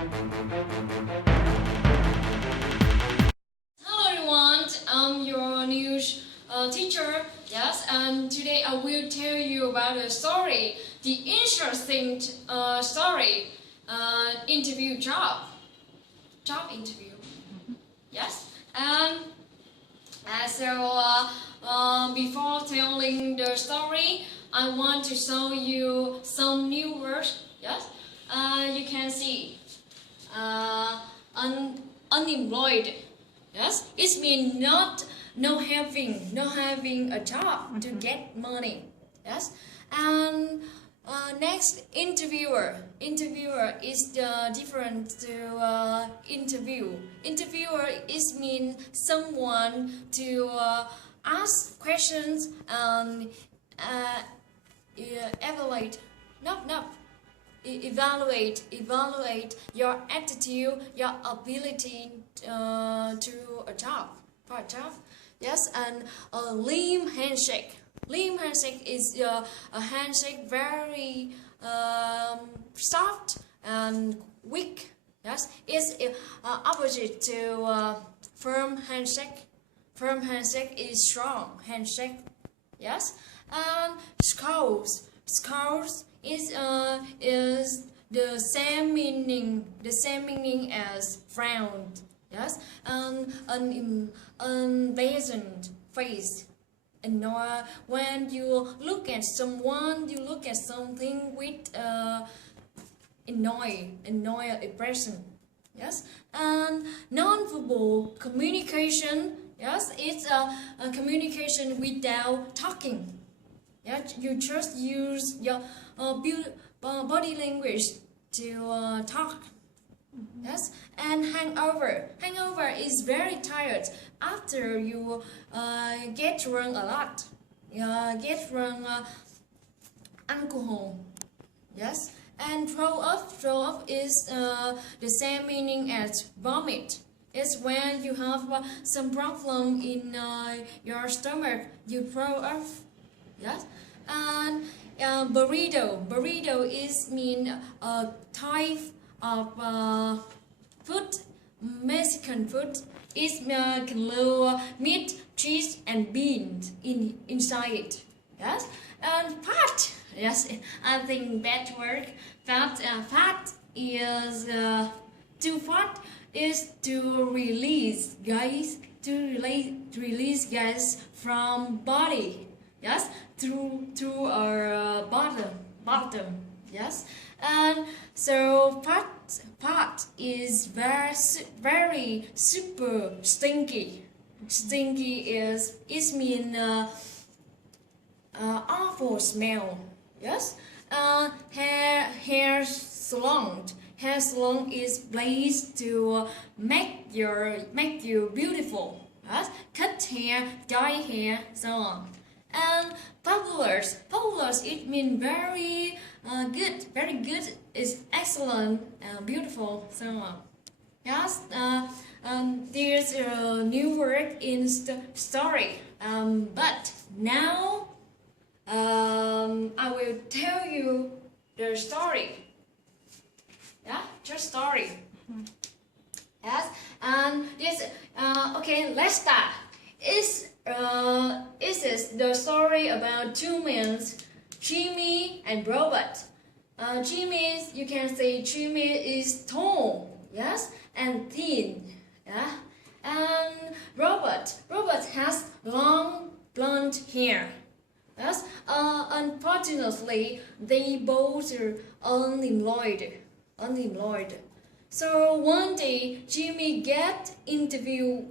Hello everyone, I'm your new teacher. Yes, and today I will tell you about a story, the interesting story, interview job interview. Yes, and before telling the story, I want to show you some new words. Yes, you can see unemployed. Yes, it means not having a job to get money. Yes, and next interviewer is different to interview. Interviewer is mean someone to ask questions and evaluate. No. Evaluate your attitude, your ability to a job, for a job. Yes, and a limb handshake. Limb handshake is a handshake very soft and weak. Yes, it's opposite to firm handshake. Firm handshake is strong handshake. Yes, and scores is the same meaning as frown. Yes, and an unpleasant face. And when you look at someone, you look at something with annoy expression. Yes, and non-verbal communication. Yes, it's a communication without talking. Yeah, you just use your body language to talk. Yes, and hangover is very tired after you get drunk a lot. Get drunk alcohol. Yes, and throw up is the same meaning as vomit. It's when you have some problem in your stomach, you throw up. Yes, and burrito is mean a type of food, Mexican food. It include meat, cheese, and beans inside it. Yes, and fat. Yes, I think that word fat is too fat is to release gas from body. Yes, through our bottom. Yes, and so fat is very super stinky. Stinky is mean awful smell. Yes, hair salon. Hair salon is place to make you beautiful. Yes, cut hair, dye hair, so on. And fabulous it means very good, is excellent, beautiful, so on. Yes, there's a new word in story, but now I will tell you the story. Yeah, just story. Yes, and this okay, let's start. This is the story about two men, Jimmy and Robert. Jimmy, you can say Jimmy is tall, yes, and thin, yeah. And Robert has long blonde hair. Yes. Unfortunately, they both are unemployed. So one day, Jimmy gets interview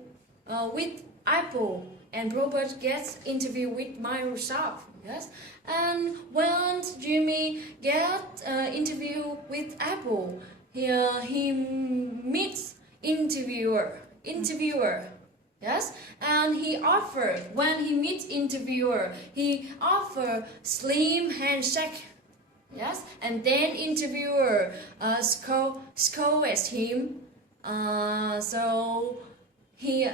with Apple, and Robert gets interview with Microsoft. Yes, and when Jimmy gets interview with Apple, he meets interviewer. Yes, and when he meets interviewer, he offer slim handshake. Yes, and then interviewer scolds him. So he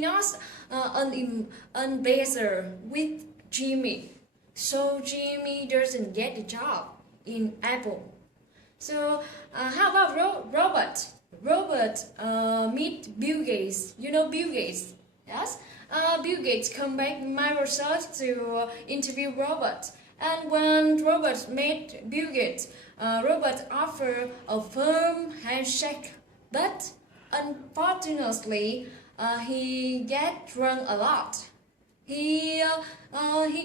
not unbetter with Jimmy. So Jimmy doesn't get the job. in Apple. So how about Robert? Robert meet Bill Gates. You know Bill Gates, yes? Bill Gates come back Microsoft to interview Robert. And when Robert met Bill Gates, Robert offered a firm handshake, but unfortunately, he get drunk a lot. He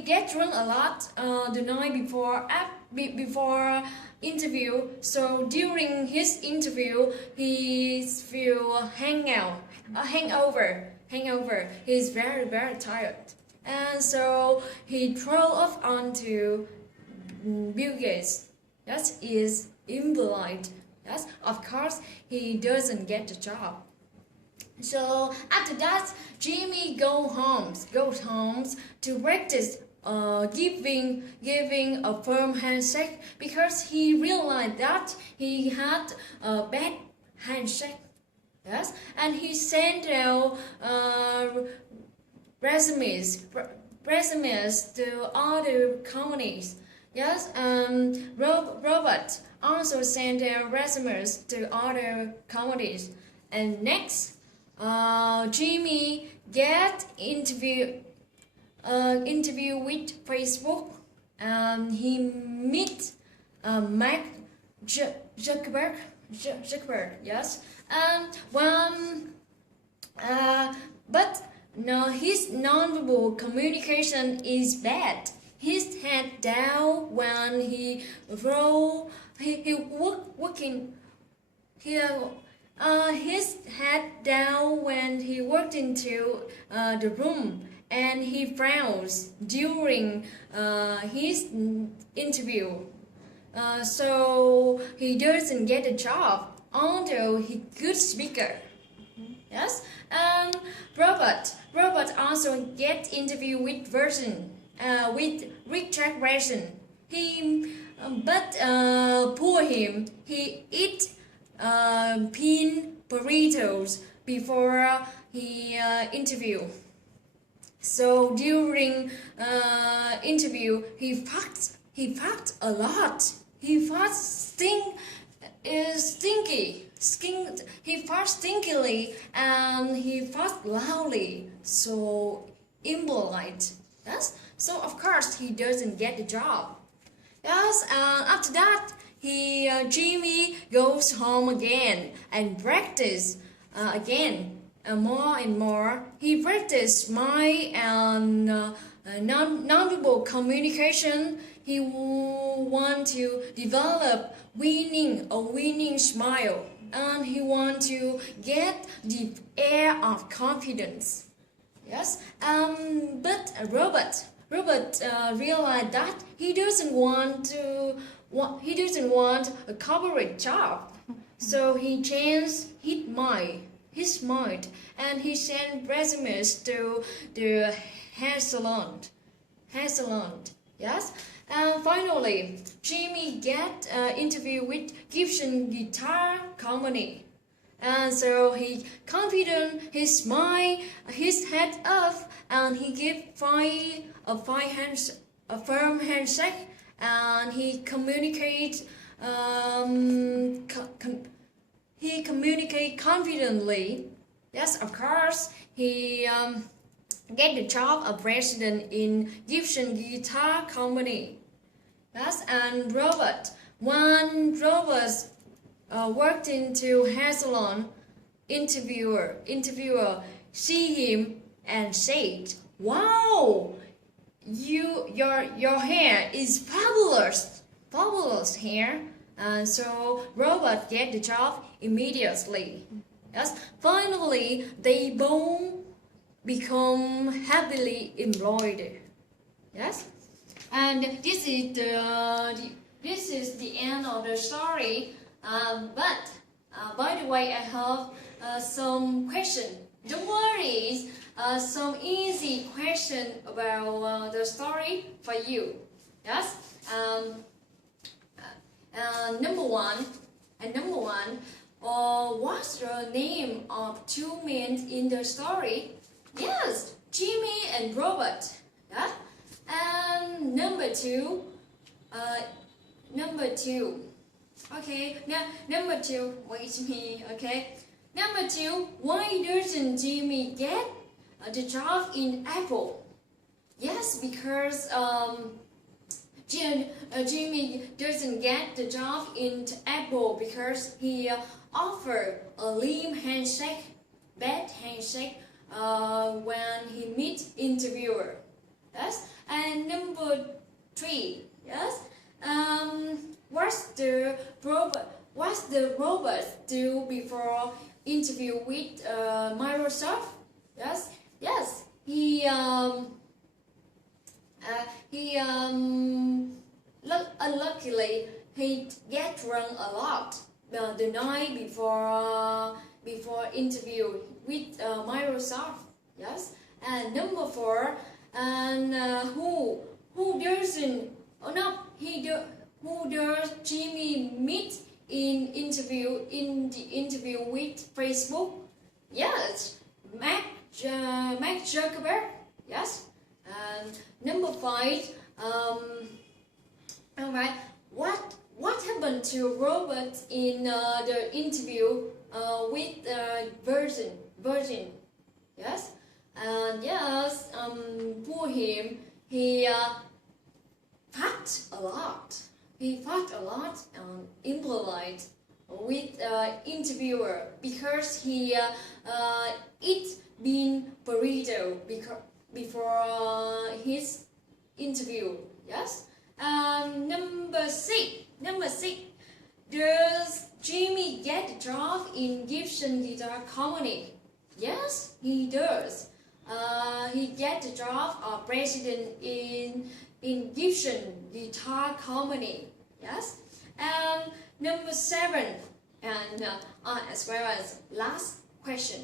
get drunk a lot the night before interview. So during his interview, he feel hangover. He's very tired, and so he throw off onto Bill Gates. That is impolite. Yes, of course he doesn't get the job. So after that, Jimmy goes home to practice giving a firm handshake because he realized that he had a bad handshake. Yes, and he sent out resumes to other companies. Yes, Robert also sent out resumes to other companies. And next, Jimmy get interview with Facebook. He meet Mark Zuckerberg. Yes, but no, his nonverbal communication is bad. His head down when he working here. His head down when he walked into the room, and he frowns during his interview. So he doesn't get a job, although he's a good speaker. Yes, Robert also get interview with Richard Branson. Poor him. He eat pin burritos before he interview. So during interview, he farts a lot. He farts He farts stinkily and he farts loudly. So impolite. Yes. So of course he doesn't get the job. Yes. After that, Jimmy goes home again and practice again more and more. He practiced my nonverbal communication. He want to develop a winning smile, and he want to get the air of confidence. Yes. But Robert realized that he doesn't want a corporate job, so he changed his mind, and he sent resumes to the hair salon. Yes, and finally, Jimmy get interview with Gibson Guitar Company, and so he confident, his smile, his head up, and he give a firm handshake, and he communicate confidently. Yes, of course, he get the job of president in Gibson Guitar Company. Yes, and when Robert worked into hair salon, interviewer see him and said, "Wow, your hair is fabulous hair." And so Robert get the job immediately. Yes, finally they both become happily employed. Yes, and this is the end of the story. But by the way, I have some question. Don't worry, some easy question about the story for you. Yes. Number one, what's the name of two men in the story? Yes, Jimmy and Robert. Yeah. And number two, number 2. Okay, now number 2, wait me, okay. Number 2, why doesn't Jimmy get the job in Apple? Yes, because Jimmy doesn't get the job in Apple because he offered a lame handshake, bad handshake when he meet interviewer. Yes, and number 3. Yes, what's the robot do before interview with Microsoft? Yes, unluckily he get drunk a lot the night before interview with Microsoft. Yes, and number 4, and who doesn't who does Jimmy meet in the interview with Facebook? Yes, Mark Zuckerberg. Yes, and number 5. Alright, what happened to Robert in the interview with Virgin? Yes, and yes, poor him. He fought a lot. He fought a lot impolite with interviewer because he eat bean burrito before his interview. Yes. Number 6. Does Jimmy get a job in Gibson Guitar Company? Yes, he does. He get a job of president in Gibson Guitar Company. Yes. Number 7, and as well as last question.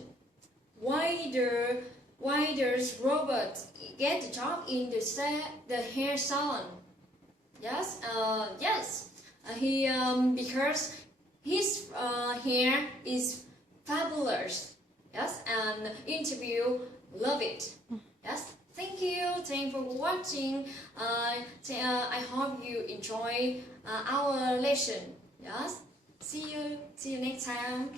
Why does Robert get a job in the hair salon? Yes, he because his hair is fabulous. Yes, and interview love it. Yes, thank you for watching. I hope you enjoy our lesson. Yes, see you next time.